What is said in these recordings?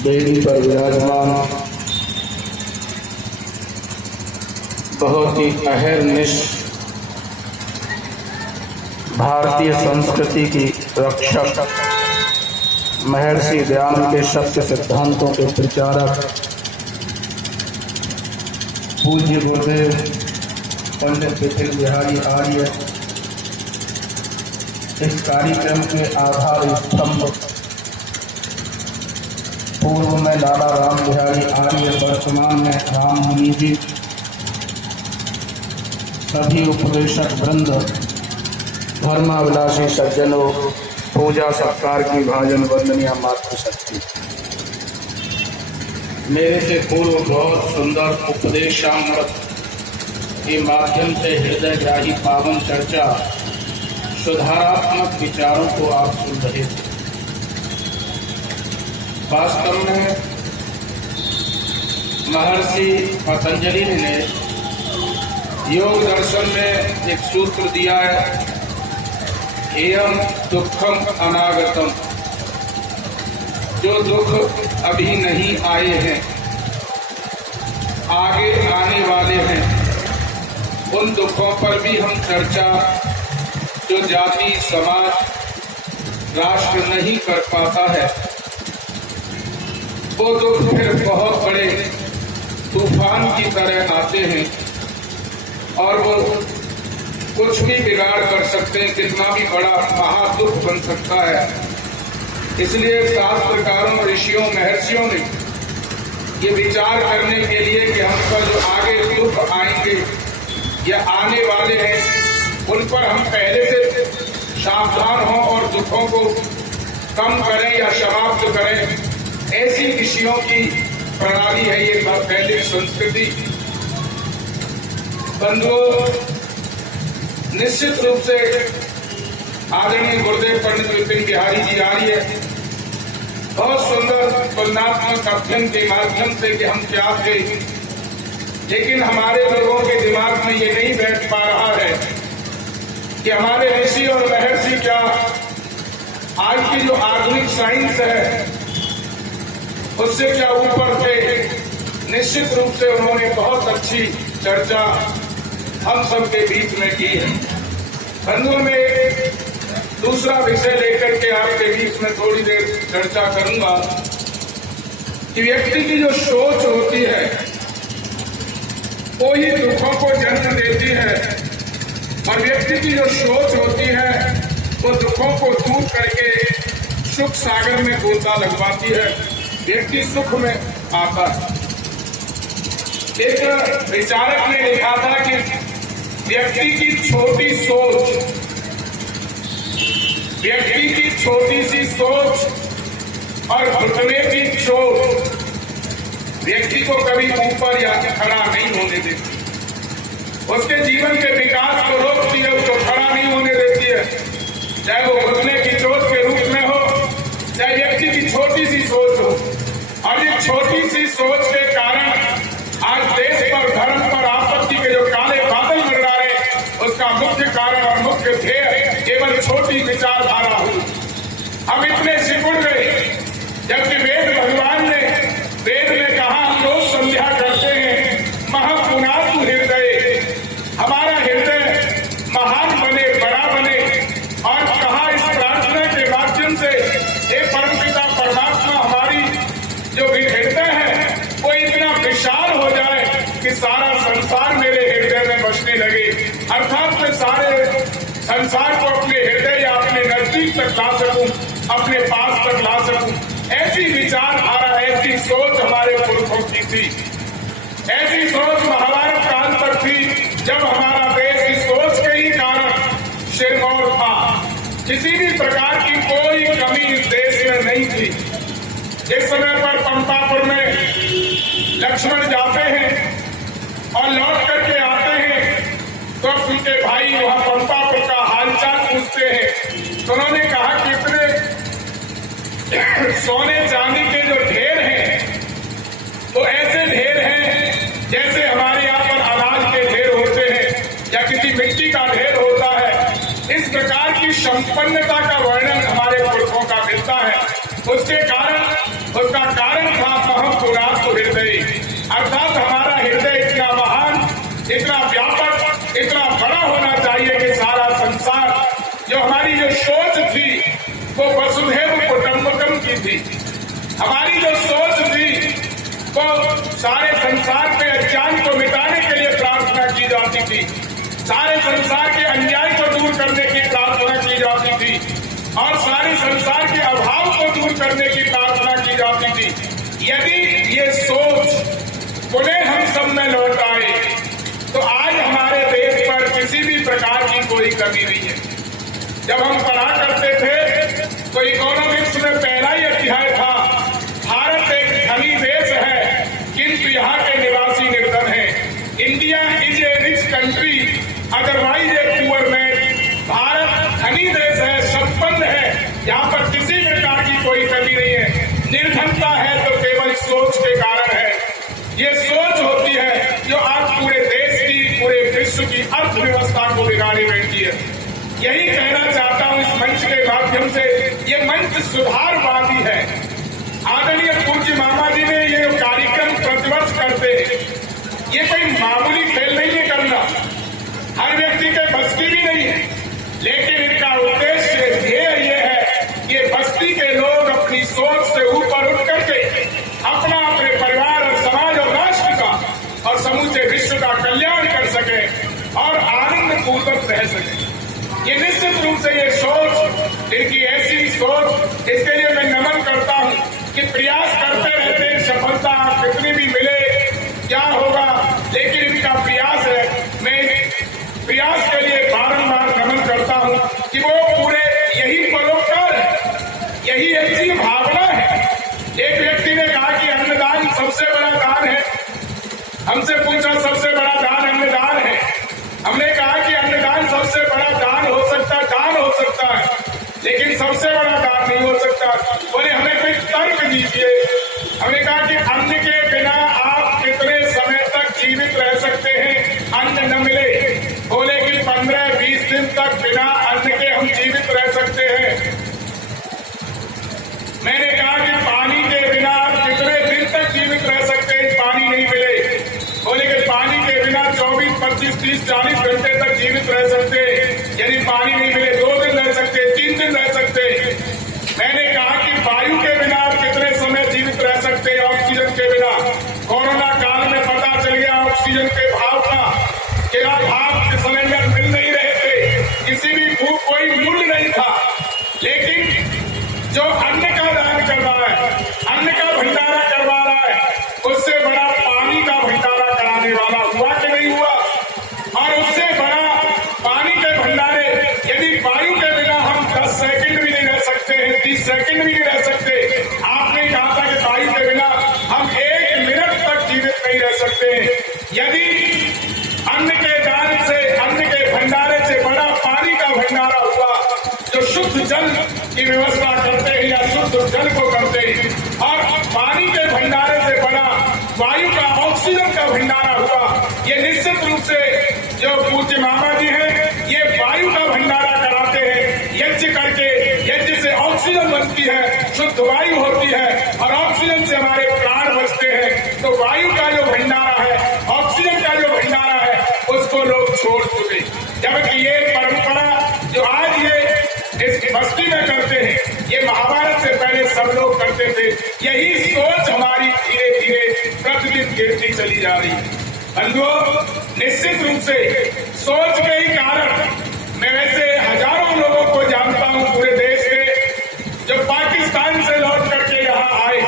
वेदी पर विराजमान बहुत ही अहर्निश भारतीय संस्कृति की रक्षक, महर्षि दयानंद के सत्य सिद्धांतों के प्रचारक, पूज्य गुरुदेव पंडित विपिन बिहारी आर्य इस कार्यक्रम के आधार स्तंभ, पूर्व में लाला राम बिहारी आर्य, वर्तमान में राम मुनि जी, सभी उपदेशक वृंद, धर्माभिलाषी सज्जनों, पूजा सत्कार की भाजन वंदनीय मातृशक्ति, मेरे से पूर्व बहुत सुंदर उपदेशामृत के माध्यम से हृदयग्राही पावन चर्चा, सुधारात्मक विचारों को आप सुन रहे थे। वास्तव में महर्षि पतंजलि ने योग दर्शन में एक सूत्र दिया है, एयम दुखम अनागतम, जो दुख अभी नहीं आए हैं, आगे आने वाले हैं, उन दुखों पर भी हम चर्चा, जो जाति समाज राष्ट्र नहीं कर पाता है, वो दुख फिर बहुत बड़े तूफान की तरह आते हैं और वो कुछ भी बिगाड़ कर सकते हैं, कितना भी बड़ा महादुख बन सकता है। इसलिए शास्त्रकारों, ऋषियों, महर्षियों ने ये विचार करने के लिए कि हम पर जो आगे दुख आएंगे या आने वाले हैं, उन पर हम पहले से सावधान हों और दुखों को कम करें या समाप्त करें, ऐसी ऋषियों की प्रणाली है ये वैदिक संस्कृति। बंधुओं, निश्चित रूप से आदरणीय गुरुदेव पंडित विपिन बिहारी जी आर्य बहुत सुंदर तुलनात्मक अध्ययन के माध्यम से कि हम क्या थे, लेकिन हमारे लोगों के दिमाग में ये नहीं बैठ पा रहा है कि हमारे ऋषि और महर्षि क्या आज की जो आधुनिक साइंस है उससे क्या ऊपर थे। निश्चित रूप से उन्होंने बहुत अच्छी चर्चा हम सब के बीच में की है। बंधुओं में दूसरा विषय लेकर के आपके बीच में थोड़ी देर चर्चा करूंगा कि व्यक्ति की जो सोच होती है वो ही दुखों को जन्म देती है, और व्यक्ति की जो सोच होती है वो दुखों को दूर करके सुख सागर में गोता लगवाती है, व्यक्ति सुख में आता है। एक विचारक ने लिखा था कि व्यक्ति की छोटी सोच, व्यक्ति की छोटी सी सोच और घुटने की चोट व्यक्ति को कभी ऊपर या खड़ा नहीं होने देती, उसके जीवन के विकास को रोकती है, उसको खड़ा नहीं होने देती है, चाहे वो घुटने की चोट के रूप में हो, चाहे व्यक्ति की छोटी सी सोच हो। और ये छोटी सी सोच के कारण आज देश पर, धर्म पर आपत्ति के जो काले बादल मंडराए, उसका मुख्य कारण और मुख्य ध्येय केवल छोटी विचारधारा हुई। हम इतने सिकुड़ गए, जबकि वेद भगवान ने वेद में कहा, हम रोज संध्या करते हैं, महापुनातु हृदय, हमारा हृदय महान बने, बड़ा बने, और कहा इस प्रार्थना के माध्यम से हे परमपिता परमात्मा, हमारी जो हृदय है वो इतना विशाल हो जाए कि सारा संसार मेरे हृदय में बसने लगे, अर्थात मैं सारे संसार को अपने हृदय या अपने नजदीक तक ला सकूं, अपने पास तक ला सकूं। ऐसी विचारधारा, ऐसी सोच हमारे पुरखों की थी। ऐसी सोच महाभारत काल तक थी, जब हमारा देश इस सोच के ही कारण सिरमौर था। किसी भी प्रकार की कोई कमी इस देश में नहीं थी। जिस समय पर पंपापुर में लक्ष्मण जाते हैं और लौट करके आते हैं, तो उनके भाई वहां पंपापुर का हालचाल पूछते हैं, तो उन्होंने कहा कि इतने सोने चांदी के जो ढेर हैं, तो ऐसे ढेर हैं जैसे हमारे यहाँ पर अनाज के ढेर होते हैं या किसी मिट्टी का ढेर होता है। इस प्रकार की संपन्नता का वर्णन हमारे पुरखों का मिलता है। उसका कारण था महम पुरात हृदय, अर्थात हमारा हृदय इतना महान, इतना व्यापक, इतना बड़ा होना चाहिए कि सारा संसार, जो हमारी जो सोच थी वो वसुधैव कुटुंबकम की थी। हमारी जो सोच थी वो सारे संसार के अज्ञान को मिटाने के लिए प्रार्थना की जाती थी, सारे संसार के अन्याय को दूर करने की प्रार्थना की जाती थी और सारे संसार के अभाव को दूर करने की प्रार्थना की जाती थी। यदि ये सोच पुनः हम सब में लौट आए तो आज हमारे देश पर किसी भी प्रकार की कोई कमी नहीं है। जब हम पढ़ा करते थे तो इकोनॉमिक्स में पहला ही अध्याय था, भारत एक धनी देश है किंतु यहाँ के निवासी निर्धन है। India is a rich country otherwise a poor man. Bharat धनी देश है, संपन्न है, यहाँ पर किसी प्रकार की कोई कमी नहीं है। निर्धनता है तो केवल सोच के कारण है। ये सोच होती है जो आज पूरे देश की, पूरे विश्व की अर्थव्यवस्था को बिगाड़े बैठी है। यही कहना चाहता हूँ इस मंच के माध्यम से। ये मंच सुधारवादी है। आदरणीय पूज्य मामा जी ने ये कार्यक्रम प्रतिवर्ष करते हैं। ये कोई मामूली खेल नहीं है करना, हर व्यक्ति के बस की भी नहीं है, लेकिन इनका उद्देश्य ध्येय ये है कि बस्ती के लोग अपनी सोच से ऊपर उठ करके अपना, अपने परिवार और समाज और राष्ट्र का और समूचे विश्व का कल्याण कर सके और आनंद पूर्वक रह सके। ये निश्चित रूप से ये सोच, इनकी ऐसी सोच, इसके लिए मैं नमन करता हूँ कि प्रयास करते रहते हैं। सफलता कितनी भी मिले क्या होगा, लेकिन इनका प्रयास है। मैं प्रयास के लिए बारंबार नमन करता हूँ कि वो पूरे यही परोपकार है, यही अच्छी भावना है। एक व्यक्ति ने कहा कि अन्नदान सबसे बड़ा दान है। हमसे पूछा सबसे बड़ा दान अन्नदान है। हमने कहा कि अन्नदान सबसे बड़ा दान हो सकता है, लेकिन सबसे बड़ा दान नहीं हो सकता। बोले हमें कोई तर्क दीजिए। हमने कहा कि अन्न के बिना आप कितने समय तक जीवित रह सकते हैं, अन्न न मिले। बोले कि 15-20 दिन तक बिना अन्न के हम जीवित रह सकते हैं। मैंने कहा कि पानी के बिना आप कितने दिन तक जीवित रह सकते हैं, पानी नहीं मिले। बोले कि पानी के बिना 24, 25, 30, 40 घंटे तक जीवित रह सकते हैं। यदि पानी नहीं मिले 2 दिन रह सकते, 3 दिन रह सकते। मैंने कहा कि वायु के बिना आप कितने समय जीवित रह सकते हैं, ऑक्सीजन के बिना। कोरोना काल में पता चल गया ऑक्सीजन के भाव का, कि भाव के सिलेंडर मिल नहीं रहे थे, किसी भी कोई मूल्य नहीं था। लेकिन जो अन्न का दान कर रहा है, अन्न का भंडारा करवा रहा है, उससे बड़ा पानी का भंडारा कराने वाला हुआ कि नहीं हुआ। और उससे बड़ा पानी के भंडारे, यदि वायु के बिना हम 10 सेकंड भी नहीं रह सकते हैं, 30 सेकंड भी नहीं रह सकते। आपने कहा था कि वायु के बिना हम 1 मिनट तक जीवित नहीं रह सकते। यदि अन्न के दान से, अन्न के भंडारे से बड़ा पानी का भंडारा हुआ, जो शुद्ध जल की व्यवस्था करते हैं या शुद्ध जल को करते हैं, और पानी के भंडारे से बड़ा वायु का, ऑक्सीजन का भंडारा हुआ, ये निश्चित रूप से जो पूज्य मामा जी हैं, ये वायु का भंडारा कराते हैं। यज्ञ करके, यज्ञ से ऑक्सीजन बनती है, शुद्ध वायु होती है और ऑक्सीजन से हमारे प्राण बचते हैं। तो वायु का जो भंडारा है, ऑक्सीजन का जो भंडारा है, उसको लोग छोड़ चुके। जबकि ये परंपरा जो आज ये इस बस्ती में करते हैं, ये महाभारत से पहले सब लोग करते थे। यही सोच हमारी धीरे धीरे प्रतिदिन गिरती चली जा रही है। बंधुओं, निश्चित रूप से सोच के ही कारण मैं वैसे हजारों लोगों को जानता हूं पूरे देश में, जो पाकिस्तान से लौट करके यहाँ आए।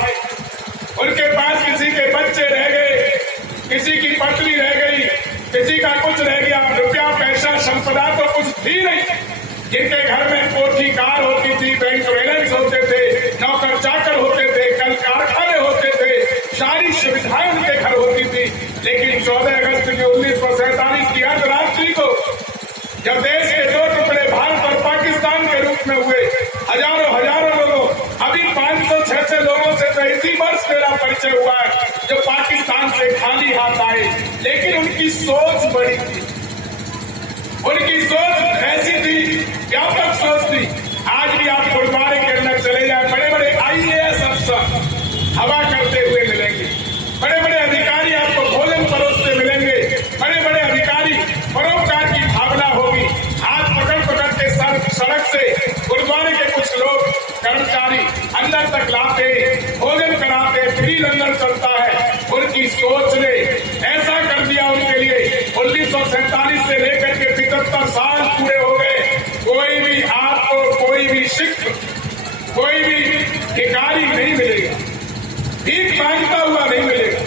उनके पास किसी के बच्चे रह गए, किसी की पत्नी रह गई, किसी का कुछ रह गया, रुपया पैसा संपदा तो कुछ थी नहीं। जिनके घर में कोठी कार होती थी, बैंक बैलेंस होते थे, नौकर चाकर होते थे, कल कारखाने होते थे, सारी सुविधाएं उनके घर होती थी। लेकिन 14 अगस्त की 1947 की अर्धरात्रि को जब देश के 2 टुकड़े भारत और पाकिस्तान के रूप में हुए, हजारों लोगों, अभी 500-600 लोगों से तो इसी वर्ष मेरा परिचय हुआ है जो पाकिस्तान से खाली हाथ आए। लेकिन उनकी सोच बड़ी थी, उनकी व्यापक सोच थी। आज भी आप गुरुद्वारे के अंदर चले जाए, बड़े बड़े IAS अफसर हवा करते हुए मिलेंगे, बड़े बड़े अधिकारी आपको भोजन परोसते मिलेंगे, बड़े बड़े अधिकारी परोपकार की भावना होगी। हाथ पकड़ पकड़ के सड़क से गुरुद्वारे के कुछ लोग कर्मचारी अंदर तक लाते, भोजन कराते, फ्री लंगर चलता है। उनकी सोच ने ऐसा कर दिया उनके लिए। 1947 से लेकर के 75 साल पूरे हो गए, कोई भी आपको कोई भी शिक्षक, कोई भी भिखारी नहीं मिलेगा, भीख मांगता हुआ नहीं मिलेगा,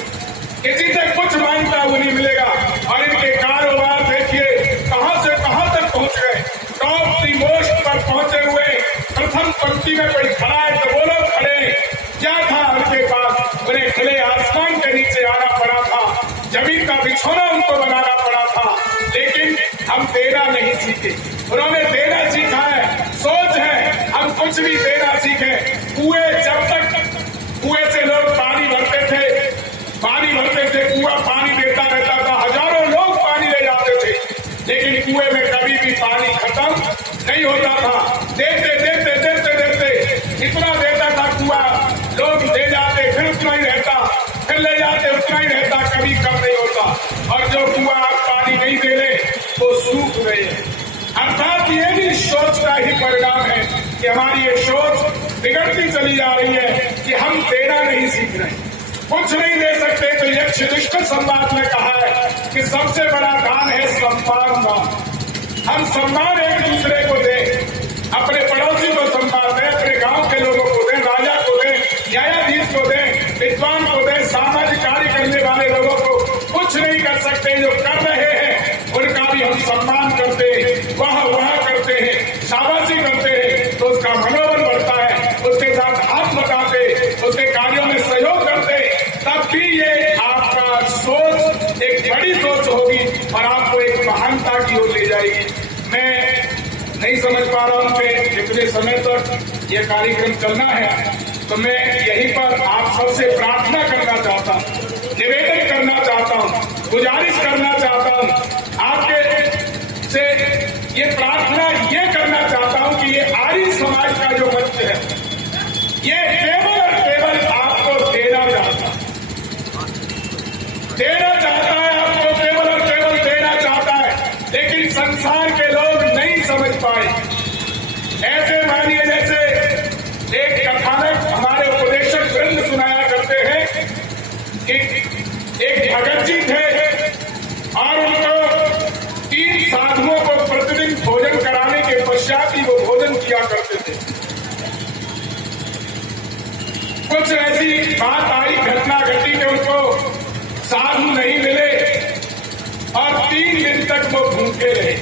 किसी से कुछ मांगता हुआ नहीं मिलेगा। और इनके कारोबार देखिए कहां से कहां तक पहुंच गए, टॉप दी मोस्ट पर पहुंचे हुए। प्रथम पंक्ति में कोई खड़ा है तो वो लोग खड़े हैं। क्या था उनके पास? उन्हें खुले आसमान के नीचे आना पड़ा था, जमीन का बिछौना उनको बनाना पड़ा था, लेकिन हम देना नहीं सीखे। उन्होंने देना सीखा है, सोच है हम कुछ भी देना सीखे। जब तक कुएं से लोग पानी भरते थे, कुआं पानी देता रहता था, हजारों लोग पानी ले जाते थे, लेकिन कुएं में कभी भी पानी खत्म नहीं होता था। देते देते देते देते इतना देता था कुआं, लोग ले जाते, फिर उतना ही रहता, फिर ले जाते, उतना ही रहता, कभी कम नहीं होता। और जो कुआं आप पानी नहीं दे रहे वो सूख गए। अर्थात ये भी सोच का ही परिणाम है कि हमारी ये सोच बिगड़ती चली जा रही है कि हम देना नहीं सीख रहे, कुछ नहीं दे सकते। तो यक्षनिष्ठ संवाद में कहा है कि सबसे बड़ा दान है सम्मान दान। हम सम्मान एक दूसरे को दें, अपने पड़ोसी को सम्मान दें, अपने गांव के लोगों को दें, राजा को दें, न्यायाधीश को दें, विद्वान को दें, सामाजिक कार्य करने वाले लोगों को। कुछ नहीं कर सकते, जो कर रहे हैं उनका भी हम सम्मान करते हैं, वाह करते हैं, शाबाशी करते हैं, तो उसका मनोबल बढ़ता है, उसके साथ हाथ बटाते, उसके कार्यों में सहयोग करते, तब भी ये आपका सोच एक बड़ी सोच होगी और आपको एक महानता की ओर ले जाएगी। मैं नहीं समझ पा रहा हूं कि कितने समय तक ये कार्यक्रम चलना है, तो मैं यहीं पर आप सबसे प्रार्थना करना चाहता हूं, निवेदन करना चाहता हूं, गुजारिश करना चाहता हूं आपके से, ये प्रार्थना ये करना चाहता हूं कि ये आर्य समाज का जो मंच है, ये केवल और केवल आपको देना चाहता है, आपको केवल और केवल देना चाहता है, लेकिन संसार के लोग नहीं समझ पाए। ऐसे मानिए जैसे एक कथानक हमारे उपदेशक वृंद सुनाया करते हैं कि एक भगत जी थे और उनको 3 साधुओं को प्रतिदिन भोजन कराने के पश्चात ही वो भोजन किया करते थे। कुछ ऐसी बात आई, घटना घटी कि उनको साधु नहीं मिले और 3 दिन तक वो भूखे रहे।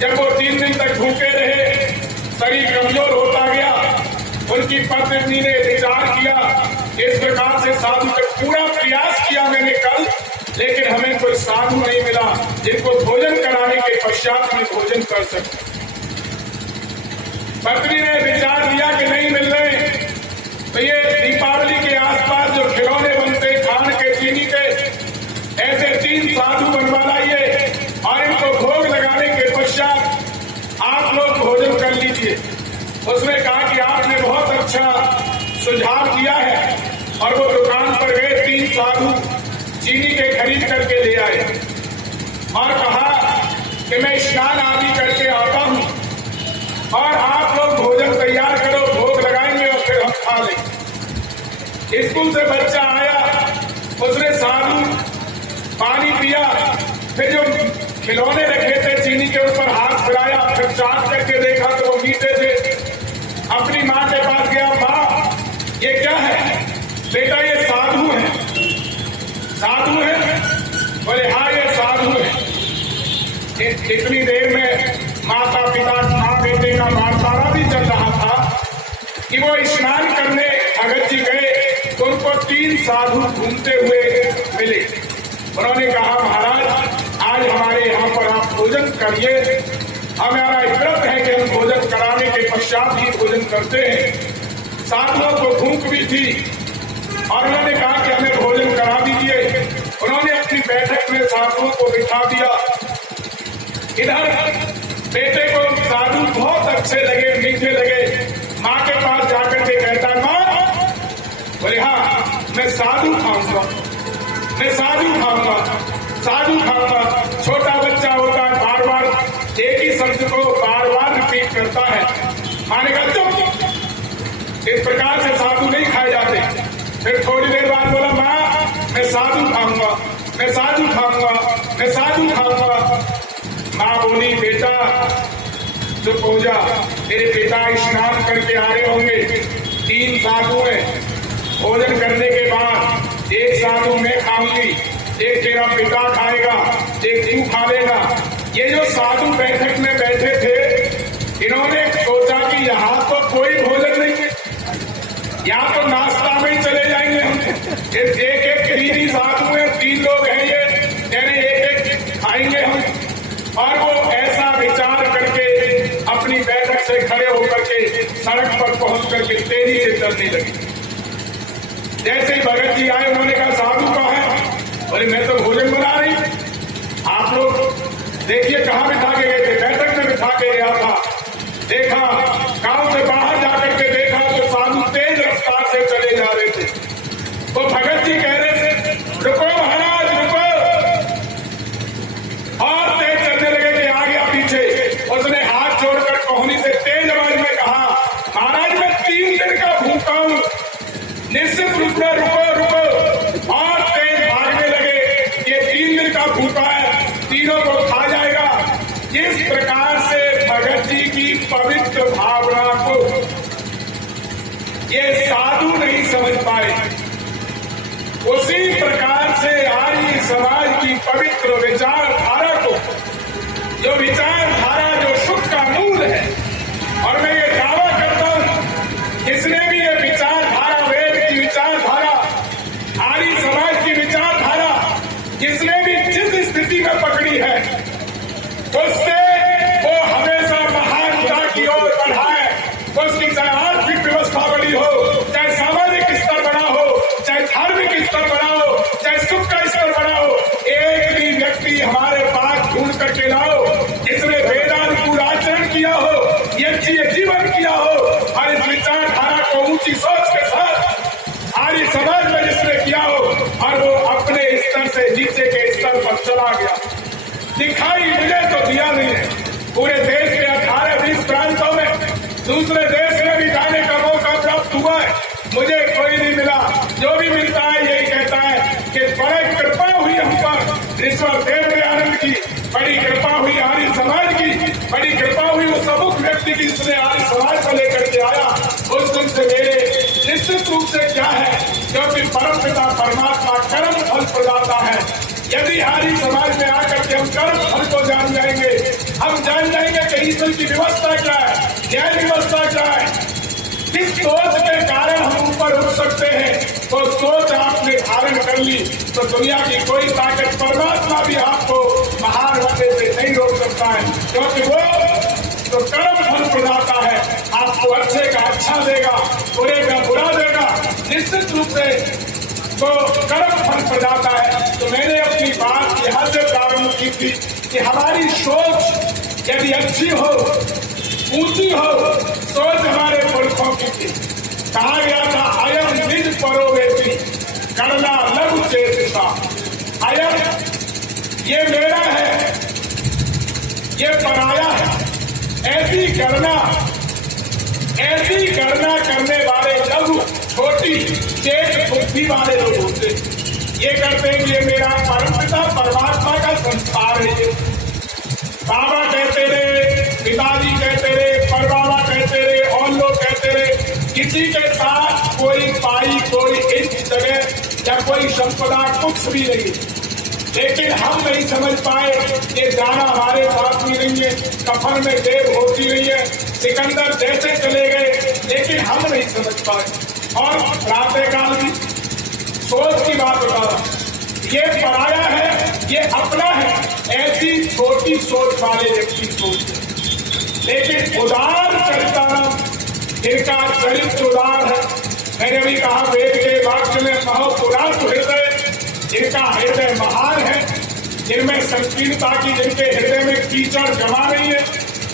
जब वो 3 दिन तक भूखे रहे, शरीर कमजोर होता गया। उनकी पत्नी ने विचार किया, इस प्रकार से साधु का पूरा प्रयास किया मैंने कल, लेकिन हमें कोई साधु नहीं मिला जिनको भोजन कराने के पश्चात में भोजन कर सके। पत्नी ने विचार दिया कि नहीं मिल रहे, तो ये दीपावली के आसपास जो खिलौने बनते खान के, चीनी के, ऐसे 3 साधु बनवा लाइए और इनको भोग लगाने के पश्चात आप लोग भोजन कर लीजिए। उसने कहा कि आपने बहुत अच्छा सुझाव दिया है, और वो दुकान पर गए, 3 साधु चीनी के खरीद करके ले आए और कहा कि मैं स्नान आदि करके आता हूं और आप लोग भोजन तैयार करो, भोग लगाएंगे और फिर हम खा लेंगे। स्कूल से बच्चा आया, उसने साधु पानी पिया, फिर जो खिलौने रखे थे चीनी के ऊपर हाथ फिराया, फिर चाट करके देखा तो वो मीठे थे। अपनी माँ के पास गया, माँ ये क्या है? बेटा ये साधु है। साधु है? बोले हाँ ये साधु है। इतनी देर में माता पिता माँ बेटे का वार्तालाप भी चल रहा था कि वो स्नान करने भगत जी गए तो उनको 3 साधु घूमते हुए मिले। उन्होंने कहा महाराज आज हमारे यहाँ पर आप भोजन करिए, हमारा व्रत है कि हम भोजन कराने के पश्चात ही भोजन करते हैं। साधुओं को भूख भी थी और उन्होंने कहा कि हमें भोजन करा दीजिए। उन्होंने अपनी बैठक में साधुओं को बिठा दिया। इधर बेटे को अच्छे लगे, मीठे लगे। माँ के पास जाकर के कहता है, माँ, बोले हाँ मैं साधु खाऊंगा, मैं साधु खाऊंगा, साधु खाऊंगा। छोटा बच्चा होता है, बार बार एक ही शब्द को बार बार रिपीट करता है। माँ ने कहा चुप, इस प्रकार से साधु नहीं खाए जाते। फिर थोड़ी देर बाद बोला, माँ मैं साधु खाऊंगा, मैं साधु खाऊंगा, मैं साधु खाऊंगा। माँ बोली, बेटा चुप हो जा, तेरे पिता स्नान करके आ रहे होंगे, 3 साधु हैं। भोजन करने के बाद एक साधु मैं खाऊंगी, एक तेरा पिता खाएगा, एक तू खा लेगा। ये जो साधु बैठक में बैठे थे, इन्होंने सोचा कि यहाँ तो कोई भोजन नहीं है, यहाँ तो नाश्ता में ही चले जाएंगे हम। एक एक 3 ही साधु हैं, 3 लोग हैं, ये यानी एक एक खाएंगे हम। और वो ऐसा विचार करके अपनी बैठक से खड़े होकर के सड़क पर पहुंच करके तेजी से चलने लगे। जैसे ही भगत जी आए, उन्होंने कहा साधु कहाँ है? बोले मैं तो भोजन बना रही। आप लोग देखिए कहाँ बिठा के गए थे? बैठक में बिठा के गया था। देखा, गांव से बाहर जाकर के देखा तो साधु तेज रफ्तार से चले जा रहे थे। तो भगत जी कह रहे थे, रुको महाराज रुको, और तेज चलने लगे कि आ गया पीछे। उसने हाथ जोड़कर कोहनी से तेज आवाज में कहा, महाराज मैं 3 दिन का भूखा हूं, निश्चित रूप में रुको रुको। और तेज भागने लगे, ये 3 दिन का भूखा है, तीनों को खा जाएगा। इस प्रकार से भगत जी की पवित्र भावना को ये साधु नहीं समझ पाए। उसी प्रकार से आर्य समाज की पवित्र विचारधारा को, जो विचारधारा जो सुख का मूल है, और मैं ये दावा करता हूं, जिसने भी ये विचारधारा, वेद की विचारधारा, आर्य समाज की विचारधारा, जिसने भी जिस स्थिति में पकड़ी है, उससे वो हमेशा महानता की ओर बढ़ा है। उसकी चाहे आर्थिक व्यवस्था बड़ी हो, चाहे सामाजिक स्तर बड़ा हो, चाहे धार्मिक स्तर बड़ा हो, चाहे सुख का स्तर बड़ा हो, एक भी व्यक्ति हमारे पास ढूंढ करके लाओ जिसने वेदानुकूल आचरण किया हो, ये जीवन किया हो, और इस विचारधारा को ऊंची सोच के साथ आर्य समाज में जिसने किया हो, और वो अपने स्तर से नीचे के स्तर पर चला गया। दिखाई मुझे तो दिया नहीं है। पूरे देश के 18-20 प्रांतों में, दूसरे देश में भी जाने का मौका प्राप्त हुआ है, मुझे कोई नहीं मिला। जो भी मिलता है यही कहता है कि बड़ी कृपा हुई हम पर ईश्वर देव दयानंद की, बड़ी कृपा हुई आर्य समाज की, बड़ी कृपा हुई उस अमुक व्यक्ति की जिसने आर्य समाज को लेकर के आया। उस दिन से मेरे निश्चित रूप से क्या है, क्योंकि परमपिता परमात्मा कर्म फल प्रदाता है। यदि आर्य समाज में आकर के हम कर्म फल को जान जाएंगे, हम जान जाएंगे कि ईश्वर की व्यवस्था क्या है, न्याय व्यवस्था क्या है, किस सोच के कारण हम ऊपर उठ सकते हैं। तो सोच आपने धारण कर ली तो दुनिया की कोई ताकत, परमात्मा भी आपको महान बनने से नहीं रोक सकता है, क्योंकि वो तो कर्म फल प्रदाता है। आपको अच्छे का अच्छा देगा, बुरे का बुरा देगा, निश्चित रूप से तो कर्म फल प्रदाता है। तो मैंने अपनी बात यहाँ से प्रारंभ की थी कि हमारी सोच यदि अच्छी हो, ऊंची हो, सोच हमारे पुरखों की थी। कहा गया था, अयम निज परोवेती करना लघु चेतसा। अयम ये मेरा है, ये पराया है। ऐसी करना करने वाले लघु, छोटी चेत बुद्धि वाले लोग होते, ये करते हैं कि ये मेरा परमपिता परमात्मा का संस्कार है। बाबा कहते रहे, पिताजी कहते रहे, परबाबा कहते रहे, और लोग कहते रहे, किसी के साथ कोई पाई, कोई इंच जगह या कोई संपदा कुछ भी नहीं। लेकिन हम नहीं समझ पाए, ये जाना हमारे साथ भी नहीं है, कफन में देव होती नहीं है, सिकंदर जैसे चले गए, लेकिन हम नहीं समझ पाए। और प्रातः काल की सोच की बात बता रहा, ये पराया है, ये अपना है, ऐसी छोटी सोच वाले व्यक्ति सोच। लेकिन उदार चरिताराम, इनका चरित्र उदार है। मैंने भी कहा, वेद के वाक्य में कहो पुराण हृदय, इनका हृदय महान है, जिनमें संकीर्णता की, जिनके हृदय में कीचड़ जमा नहीं है,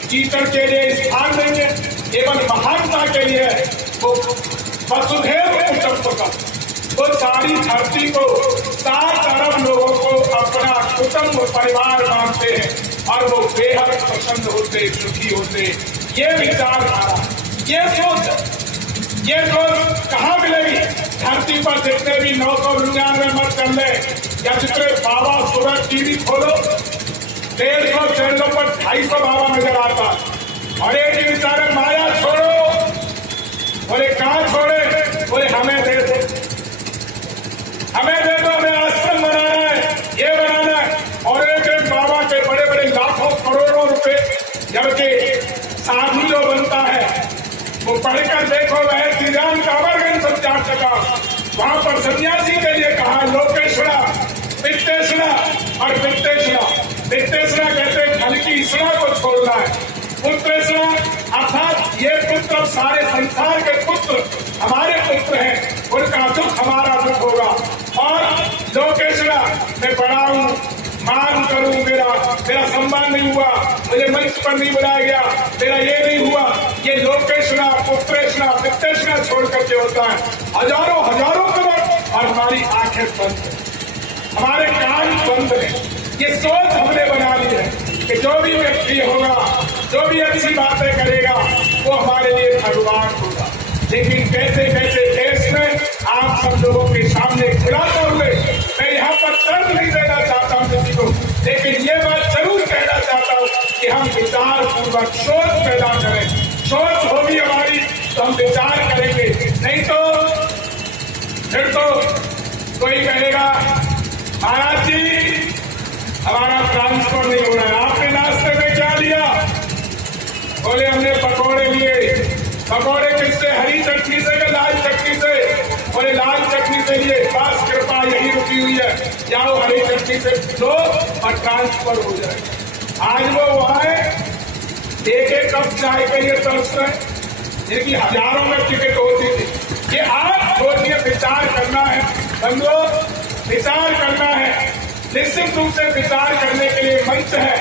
कीचड़ के लिए स्थान देंगे, केवल महानता के लिए वो वसुधैव कुटुंबकम, वो सारी धरती को 7 अरब लोगों को अपना कुटुंब परिवार मानते हैं और वो बेहद प्रसन्न होते, सुखी होते। ये विचारधारा, ये सोच कहाँ मिलेगी? धरती पर जितने भी 999 मत कर ले या जितने बाबा सुबह टीवी खोलो 150 चैनलों पर 250 बाबा नजर आता, और एक ही विचार है माया छोड़ो। बोले कहाँ छोड़े? बोले हमें दे दो, हमें दे दो, हमें आश्रम बनाना है, ये बनाना है। और एक एक बाबा के बड़े बड़े लाखों करोड़ों रुपए, जबकि साधु जो बनता है वो पढ़कर देखो, वह श्रीराम कांवरगंज सब 4 टका, वहां पर सन्यासी के लिए कहा लोकेश्वरा, वित्तेश्वरा और वित्तेश्वरा। वित्तेश्वरा कहते हैं धन की ईश्वरा को छोड़ना है, पुत्रेश्वरा अर्थात ये पुत्र सारे संसार के पुत्र हमारे पुत्र हैं, उनका दुख हमारा दुख होगा। और लोकेश्वरा मैं बड़ा हूं, मान करूं, मेरा सम्मान नहीं हुआ, मुझे मंच पर नहीं बुलाया गया, मेरा ये नहीं हुआ, ये लोकेश्वरा, पुत्रेश्वरा, वित्तेश्वरा छोड़ करके होता है। हजारों करोड़ और हमारी आंखें बंद है, हमारे कान बंद है। ये सोच हमने बना ली है कि जो भी व्यक्ति होगा, जो भी अच्छी बातें करेगा वो हमारे लिए भगवान होगा। लेकिन कैसे कैसे देश में आप सब लोगों के सामने खुलाते हुए मैं यहाँ पर तर्क नहीं देना चाहता हूँ किसी को, लेकिन ये बात जरूर कहना चाहता हूँ कि हम विचार पूर्वक सोच पैदा करें। सोच होगी हमारी तो हम विचार करेंगे, नहीं तो फिर तो कोई कहेगा महाराज जी हमारा ट्रांसफर नहीं हो रहा है, आपने नाश्ते में क्या लिया? बोले हमने पकौड़े लिए। पकौड़े किससे? हरी चटनी से या लाल चटनी से? बोले लाल चटनी से लिए, बस कृपा यही रुकी हुई है, जाओ हरी चटनी से लो और ट्रांसफर हो जाए। आज वो वहां है, एक कप चाय के लिए तरस रहे, जिनकी हजारों में टिकट होती थी। ये आप सोचिए, विचार करना है बंधुओं, विचार करना है। निश्चित रूप से विचार करने के लिए मंच है,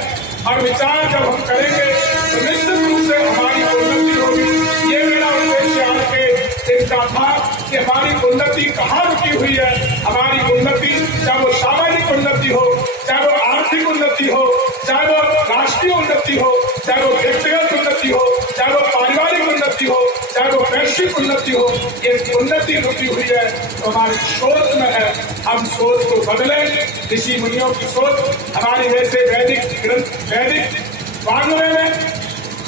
और विचार जब हम करेंगे तो निश्चित रूप से हमारी उन्नति होगी। ये मेरा उद्देश्य आज के इसका था कि हमारी उन्नति कहाँ रुकी हुई है। हमारी उन्नति, चाहे वो सामाजिक उन्नति हो, चाहे वो आर्थिक उन्नति हो, चाहे वो राष्ट्रीय उन्नति हो, चाहे वो व्यक्तिगत उन्नति हो, चाहे वो पारिवारिक उन्नति हो, चाहे वो वैश्विक उन्नति हो, ये उन्नति रुकी हुई है तो हमारी सोच में है। हम सोच को बदलें। ऋषि मुनियों की सोच हमारी जैसे वैदिक ग्रंथ, वैदिक वाङ्मय में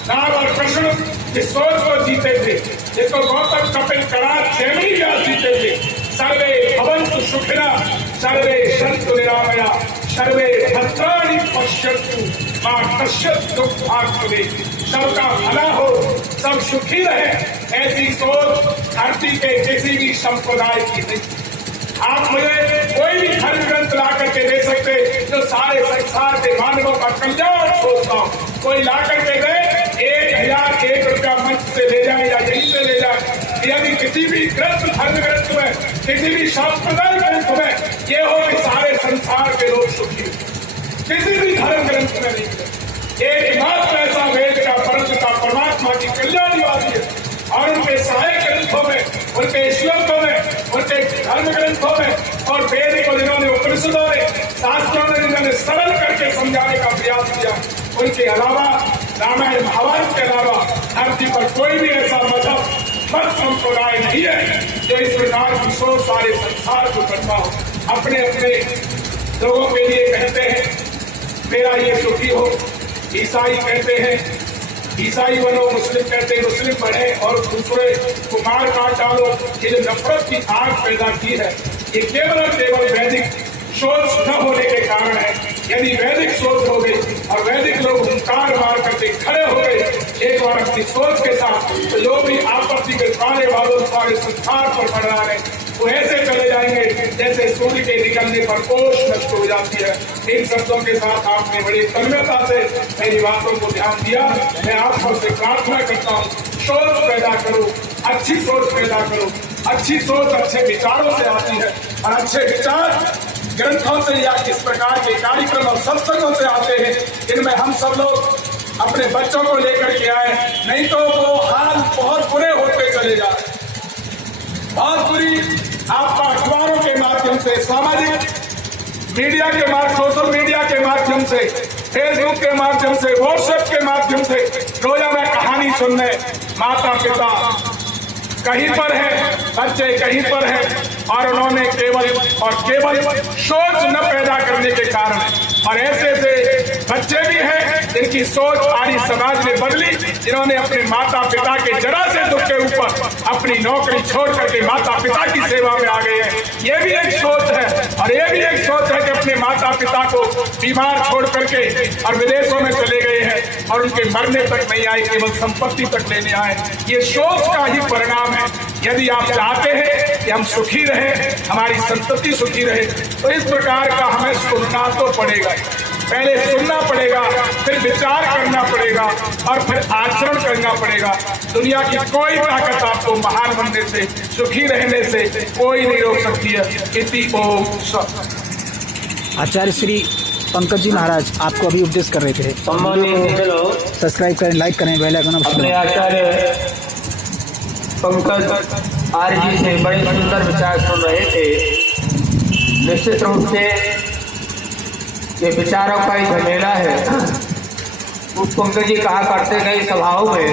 राम और कृष्ण इस सोच को जीते थे, जिसको गौतम कपिल करात जैमिनी व्यास जीते थे। सर्वे भवन्तु सुखिनः, सर्वे सन्तु निरामया, सर्वे भद्राणि पश्यन्तु मा कश्चित् दुःखात् भवेत्। सबका भला हो, सब सुखी रहे, ऐसी सोच धरती के किसी भी संप्रदाय की नहीं। आप मुझे कोई भी धर्म ग्रंथ ला करके दे सकते जो सारे संसार के मानवों का कल्याण सोचता हो। कोई ला करके दे 1001 रुपया मंच से ले जाए या यहीं से ले जाए। यदि किसी भी ग्रंथ, धर्म ग्रंथ में, किसी भी सांप्रदायिक ग्रंथ में ये हो कि सारे संसार के लोग सुखी, किसी भी धर्म ग्रंथ में नहीं है। एकमात्र ऐसा वेद का, परंतु का परमात्मा की कल्याणवादी है, और उनके सहायक ग्रंथों में, उनके श्लोकों में, उनके धर्म ग्रंथों में और वेद को जिन्होंने, उपनिषदों ने, शास्त्रों ने जिन्होंने सरल करके समझाने का प्रयास किया, उनके अलावा, रामायण महाभारत के अलावा धरती पर कोई भी ऐसा मजहब, मत संप्रदाय नहीं है जो इस प्रकार की सोच सारे संसार को करता हो। अपने अपने लोगों के लिए कहते हैं मेरा ये सुखी हो। ईसाई कहते हैं ईसाई बनो, मुस्लिम कहते हैं मुस्लिम बने, और दूसरे को मार काट डालो। ये जो नफरत की आग पैदा की है, ये केवल और केवल वैदिक सोच न होने के कारण है। यदि वैदिक सोच हो गई और वैदिक लोग हुंकार मार करके खड़े हो गए एक बार अपनी सोच के साथ, तो जो भी आपत्ति के पाने वालों सारे संसार पर बढ़ रहा है वो ऐसे चले जाएंगे जैसे सूर्य के निकलने पर ओश नष्ट हो जाती है। इन शब्दों के साथ आपने बड़ी तन्मयता से मेरी बातों को ध्यान दिया। मैं आप सबसे प्रार्थना करता हूँ, सोच पैदा करो, अच्छी सोच पैदा करो। अच्छी सोच अच्छे विचारों से आती है, और अच्छे विचार ग्रंथों से या इस प्रकार के कार्यक्रम और सत्संगों से आते हैं, इनमें हम सब लोग अपने बच्चों को लेकर के आए, नहीं तो वो हाल बहुत बुरे होते चले जा रहे। बहुत बुरी आपका अखबारों के माध्यम से, सामाजिक मीडिया के माध्यम, सोशल मीडिया के माध्यम से, फेसबुक के माध्यम से, व्हाट्सएप के माध्यम से रोजाना कहानी सुनने, माता पिता कहीं पर है, बच्चे कहीं पर है, और उन्होंने केवल सोच न पैदा करने के कारण, और ऐसे ऐसे बच्चे भी हैं जिनकी सोच आज समाज में बदली, जिन्होंने अपने माता पिता के जरा से दुख के ऊपर अपनी नौकरी छोड़ करके माता पिता की सेवा में आ गए हैं। ये भी एक सोच है, और ये भी एक सोच है कि अपने माता पिता को बीमार छोड़ करके और विदेशों में चले गए हैं, और उनके मरने तक नहीं आए, केवल संपत्ति तक लेने आए। ये सोच का ही परिणाम है। यदि आप चाहते हैं कि हम सुखी रहें, हमारी संतति सुखी रहे, तो इस प्रकार का हमें सुनना तो पड़ेगा। पहले सुनना पड़ेगा, फिर विचार करना पड़ेगा, और फिर आचरण करना पड़ेगा। दुनिया की कोई ताकत आपको महान बनने से, सुखी रहने से कोई नहीं रोक सकती है। इति ओम सत्। आचार्य श्री पंकज जी महाराज आपको अभी उपदेश कर रहे थे। सब्सक्राइब करें, लाइक करें, बेल आइकन अपने आचार्य पंकज आर्य जी से बड़े सुंदर विचार सुन रहे थे। निश्चित रूप से ये विचारों का ही झमेला है। पंकज जी कहा करते कई सभाओं में